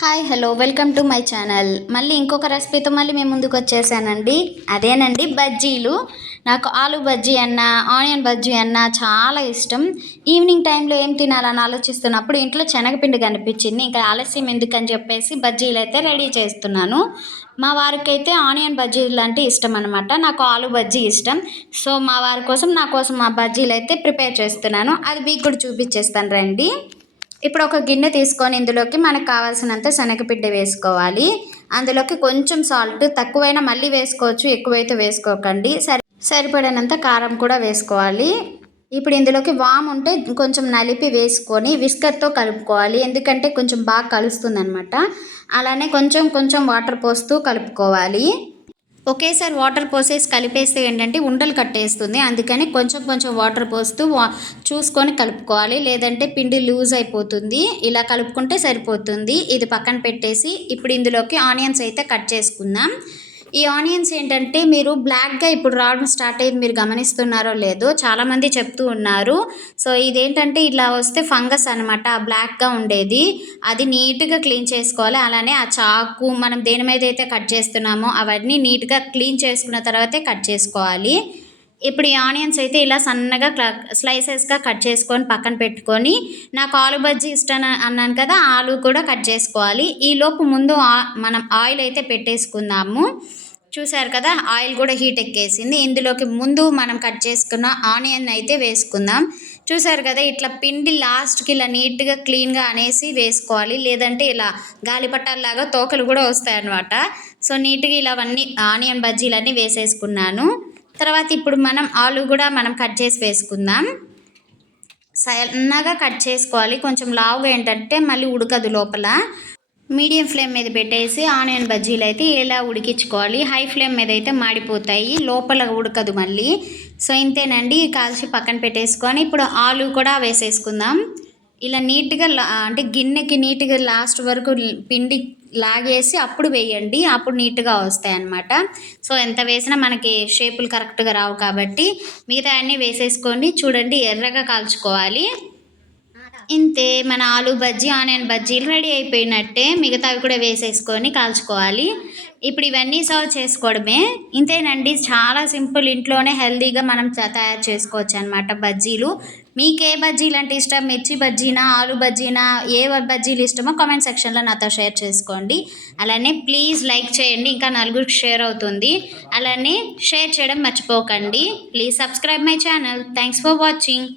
Hi hello welcome to my channel. మళ్ళీ ఇంకొక రెసిపీతో మళ్ళీ మేము ముందుకు వచ్చేసానండి. అదేనండి బజ్జీలు. నాకు ఆలు బజ్జీ అన్న ఆనియన్ బజ్జీ అన్న చాలా ఇష్టం. ఈవినింగ్ టైంలో ఏం తినాలని ఆలోచిస్తున్నప్పుడు ఇంట్లో శనగపిండి కనిపించింది. ఇంకా ఆలస్యం ఎందుకని చెప్పేసి బజ్జీలు అయితే రెడీ చేస్తున్నాను. మా వారికి అయితే ఆనియన్ బజ్జీలు అంటే ఇష్టం అనమాట నాకు ఆలు బజ్జీ ఇష్టం. సో మా వారి కోసం నా కోసం ఆ బజ్జీలు అయితే ప్రిపేర్ చేస్తున్నాను. అది మీకు కూడా చూపించేస్తాను రండి. ఇప్పుడు ఒక గిన్నె తీసుకొని ఇందులోకి మనకు కావాల్సినంత శనగపిండి వేసుకోవాలి. అందులోకి కొంచెం సాల్ట్ తక్కువైనా మళ్ళీ వేసుకోవచ్చు ఎక్కువైతే వేసుకోకండి. సరి సరిపడినంత కారం కూడా వేసుకోవాలి. ఇప్పుడు ఇందులోకి వామ్ ఉంటే కొంచెం నలిపి వేసుకొని విస్కర్తో కలుపుకోవాలి. ఎందుకంటే కొంచెం బాగా కలుస్తుంది అనమాట అలానే కొంచెం కొంచెం వాటర్ పోస్తూ కలుపుకోవాలి. ఒకేసారి వాటర్ పోసేసి కలిపేస్తే ఏంటంటే ఉండలు కట్టేస్తుంది. అందుకని కొంచెం కొంచెం వాటర్ పోస్తూ చూసుకొని కలుపుకోవాలి. లేదంటే పిండి లూజ్ అయిపోతుంది. ఇలా కలుపుకుంటే సరిపోతుంది. ఇది పక్కన పెట్టేసి ఇప్పుడు ఇందులోకి ఆనియన్స్ అయితే కట్ చేసుకుందాం. ఈ ఆనియన్స్ ఏంటంటే మీరు బ్లాక్గా ఇప్పుడు రావడం స్టార్ట్ అయ్యింది మీరు గమనిస్తున్నారో లేదో చాలామంది చెప్తూ ఉన్నారు. సో ఇదేంటంటే ఇలా వస్తే ఫంగస్ అనమాట ఆ బ్లాక్గా ఉండేది. అది నీట్గా క్లీన్ చేసుకోవాలి. అలానే ఆ చాకు మనం దేని మీద అయితే కట్ చేస్తున్నామో అవన్నీ నీట్గా క్లీన్ చేసుకున్న తర్వాతే కట్ చేసుకోవాలి. ఇప్పుడు ఈ ఆనియన్స్ అయితే ఇలా సన్నగా స్లైసెస్గా కట్ చేసుకొని పక్కన పెట్టుకొని నాకు ఆలు బజ్జీ ఇష్టం అన్నాను కదా ఆలు కూడా కట్ చేసుకోవాలి. ఈ లోపు ముందు మనం ఆయిల్ అయితే పెట్టేసుకుందాము. చూసారు కదా ఆయిల్ కూడా హీట్ ఎక్కేసింది. ఇందులోకి ముందు మనం కట్ చేసుకున్న ఆనియన్ అయితే వేసుకుందాం. చూసారు కదా ఇట్లా పిండి లాస్ట్కి ఇలా నీట్గా క్లీన్గా అనేసి వేసుకోవాలి. లేదంటే ఇలా గాలిపట్టాలలాగా తోకలు కూడా వస్తాయి అన్నమాట సో నీట్గా ఇలా అవన్నీ ఆనియన్ బజ్జీలన్నీ వేసేసుకున్నాను. తర్వాత ఇప్పుడు మనం ఆలు కూడా మనం కట్ చేసి వేసుకుందాం. సన్నగా కట్ చేసుకోవాలి. కొంచెం లావుగా ఏంటంటే మళ్ళీ ఉడకదు లోపల. మీడియం ఫ్లేమ్ మీద పెట్టేసి ఆనియన్ బజ్జీలు అయితే ఇలా ఉడికించుకోవాలి? హై ఫ్లేమ్ మీద అయితే మాడిపోతాయి. లోపల ఉడకదు మళ్ళీ. సో ఇంతేనండి. కాల్చి పక్కన పెట్టేసుకొని ఇప్పుడు ఆలు కూడా వేసేసుకుందాం. ఇలా నీట్గా అంటే గిన్నెకి నీట్గా లాస్ట్ వరకు పిండి లాగేసి అప్పుడు వేయండి అప్పుడు నీట్గా వస్తాయి అన్నమాట సో ఎంత వేసినా మనకి షేపులు కరెక్ట్గా రావు కాబట్టి మిగతా అన్నీ వేసేసుకొని చూడండి ఎర్రగా కాల్చుకోవాలి. ఇంతే మన ఆలు బజ్జీ ఆనియన్ బజ్జీలు రెడీ అయిపోయినట్టే. మిగతావి కూడా వేసేసుకొని కాల్చుకోవాలి. ఇప్పుడు ఇవన్నీ సర్వ్ చేసుకోవడమే. ఇంతేనండి చాలా సింపుల్ ఇంట్లోనే హెల్తీగా మనం తయారు చేసుకోవచ్చు అనమాట బజ్జీలు. మీకు ఏ బజ్జీలు అంటే ఇష్టం? మిర్చి బజ్జీనా ఆలు బజ్జీనా ఏ బజ్జీలు ఇష్టమో కామెంట్ సెక్షన్లో నాతో షేర్ చేసుకోండి. అలానే ప్లీజ్ లైక్ చేయండి ఇంకా నలుగురికి షేర్ అవుతుంది. అలానే షేర్ చేయడం మర్చిపోకండి. Please subscribe my channel thanks for watching